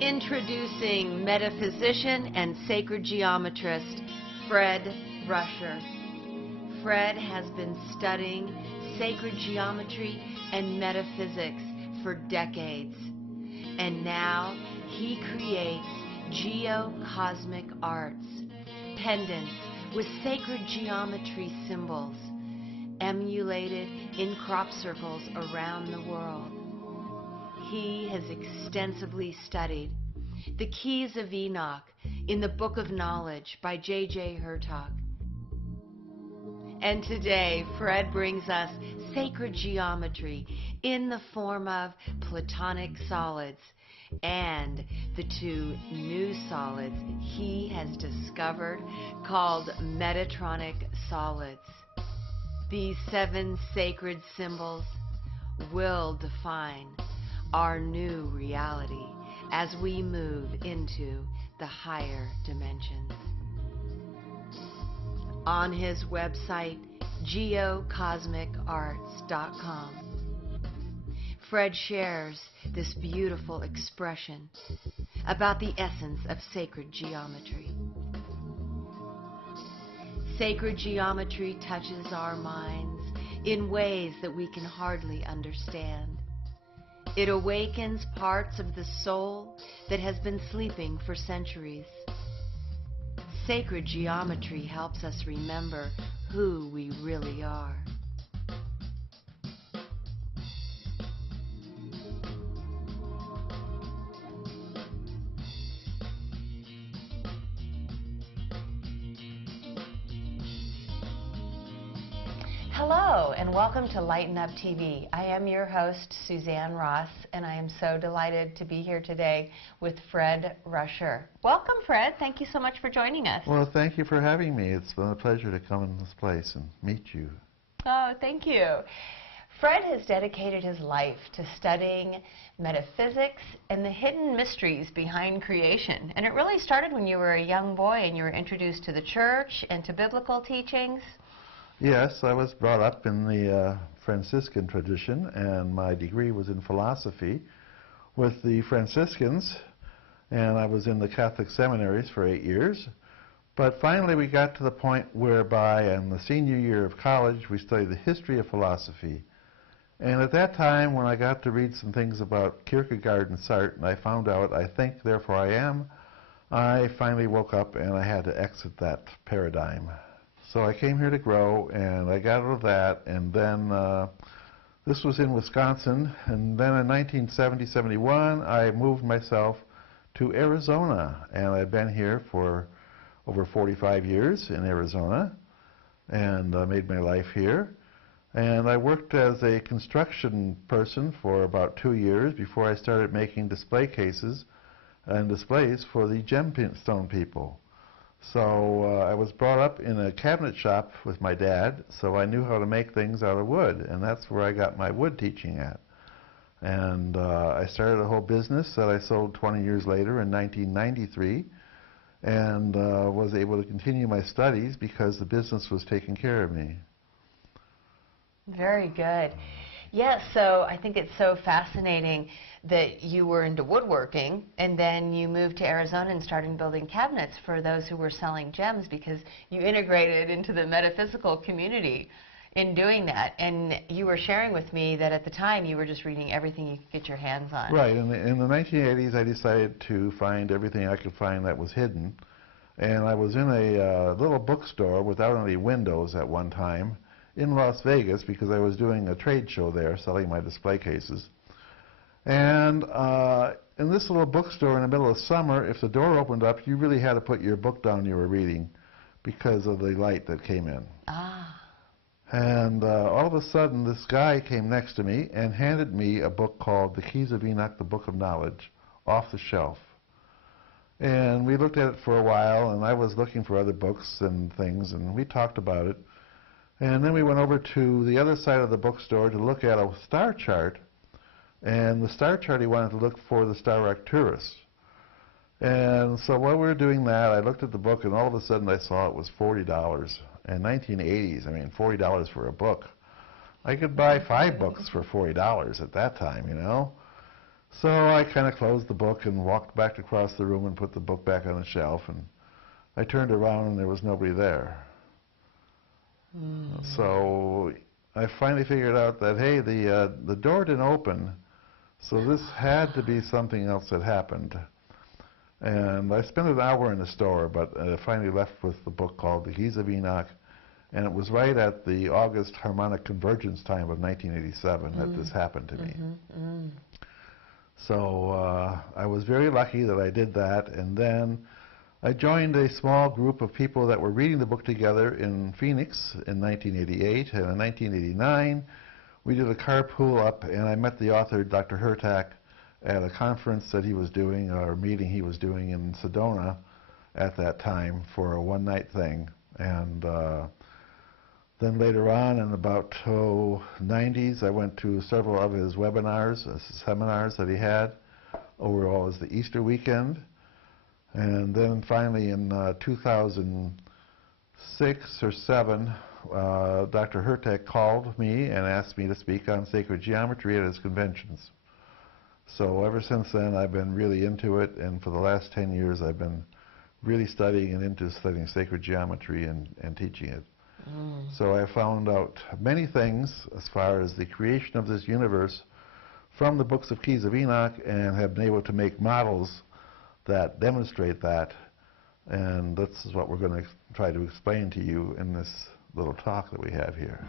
Introducing metaphysician and sacred geometrist Fred Rusher. Fred has been studying sacred geometry and metaphysics for decades, and now he creates geo-cosmic arts, pendants with sacred geometry symbols, emulated in crop circles around the world. He has extensively studied the Keys of Enoch in the Book of Knowledge by J.J. Hertog. And today, Fred brings us sacred geometry in the form of platonic solids and the two new solids he has discovered called metatronic solids. These 7 sacred symbols will define our new reality as we move into the higher dimensions. On his website, geocosmicarts.com, Fred shares this beautiful expression about the essence of sacred geometry. Sacred geometry touches our minds in ways that we can hardly understand. It awakens parts of the soul that has been sleeping for centuries. Sacred geometry helps us remember who we really are. Hello, and welcome to Lighten Up TV. I am your host, Suzanne Ross, and I am so delighted to be here today with Fred Rusher. Welcome, Fred. Thank you so much for joining us. Well, thank you for having me. It's been a pleasure to come in this place and meet you. Oh, thank you. Fred has dedicated his life to studying metaphysics and the hidden mysteries behind creation. And it really started when you were a young boy and you were introduced to the church and to biblical teachings. Yes, I was brought up in the Franciscan tradition, and my degree was in philosophy with the Franciscans, and I was in the Catholic seminaries for 8 years. But finally we got to the point whereby in the senior year of college we studied the history of philosophy. And at that time, when I got to read some things about Kierkegaard and Sartre, and I found out I think, therefore I am, I finally woke up and I had to exit that paradigm. So I came here to grow, and I got out of that, and then this was in Wisconsin, and then in 1970-71 I moved myself to Arizona, and I've been here for over 45 years in Arizona, and made my life here. And I worked as a construction person for about 2 years before I started making display cases and displays for the gemstone people. So I was brought up in a cabinet shop with my dad, so I knew how to make things out of wood, and that's where I got my wood teaching at. And I started a whole business that I sold 20 years later in 1993, and was able to continue my studies because the business was taking care of me. Very good. Yes, so I think it's so fascinating that you were into woodworking and then you moved to Arizona and started building cabinets for those who were selling gems, because you integrated into the metaphysical community in doing that. And you were sharing with me that at the time you were just reading everything you could get your hands on. Right. In the 1980s I decided to find everything I could find that was hidden. And I was in a little bookstore without any windows at one time in Las Vegas, because I was doing a trade show there selling my display cases. And in this little bookstore in the middle of summer, if the door opened up, you really had to put your book down you were reading because of the light that came in. Ah. And all of a sudden this guy came next to me and handed me a book called The Keys of Enoch, the Book of Knowledge, off the shelf. And we looked at it for a while, and I was looking for other books and things, and we talked about it. And then we went over to the other side of the bookstore to look at a star chart. And the star chart, he wanted to look for the star Arcturus. And so while we were doing that, I looked at the book, and all of a sudden I saw it was $40. In 1980s, I mean, $40 for a book. I could buy 5 books for $40 at that time, you know. So I kind of closed the book and walked back across the room and put the book back on the shelf, and I turned around and there was nobody there. So I finally figured out that, hey, the door didn't open, so this had to be something else that happened. And I spent an hour in the store, but I finally left with the book called The Keys of Enoch, and it was right at the August harmonic convergence time of 1987 that this happened to me. So I was very lucky that I did that, and then I joined a small group of people that were reading the book together in Phoenix in 1988, and in 1989 we did a carpool up, and I met the author, Dr. Hertak, at a conference that he was doing, or a meeting he was doing in Sedona at that time for a one-night thing. And then later on, in about 90s, I went to several of his webinars, seminars that he had over all as the Easter weekend. And then finally in 2006 or 7, Dr. Hertak called me and asked me to speak on sacred geometry at his conventions. So ever since then, I've been really into it, and for the last 10 years, I've been really studying and into studying sacred geometry and teaching it. So I found out many things as far as the creation of this universe from the books of Keys of Enoch, and have been able to make models that demonstrate that. And this is what we're going to try to explain to you in this little talk that we have here.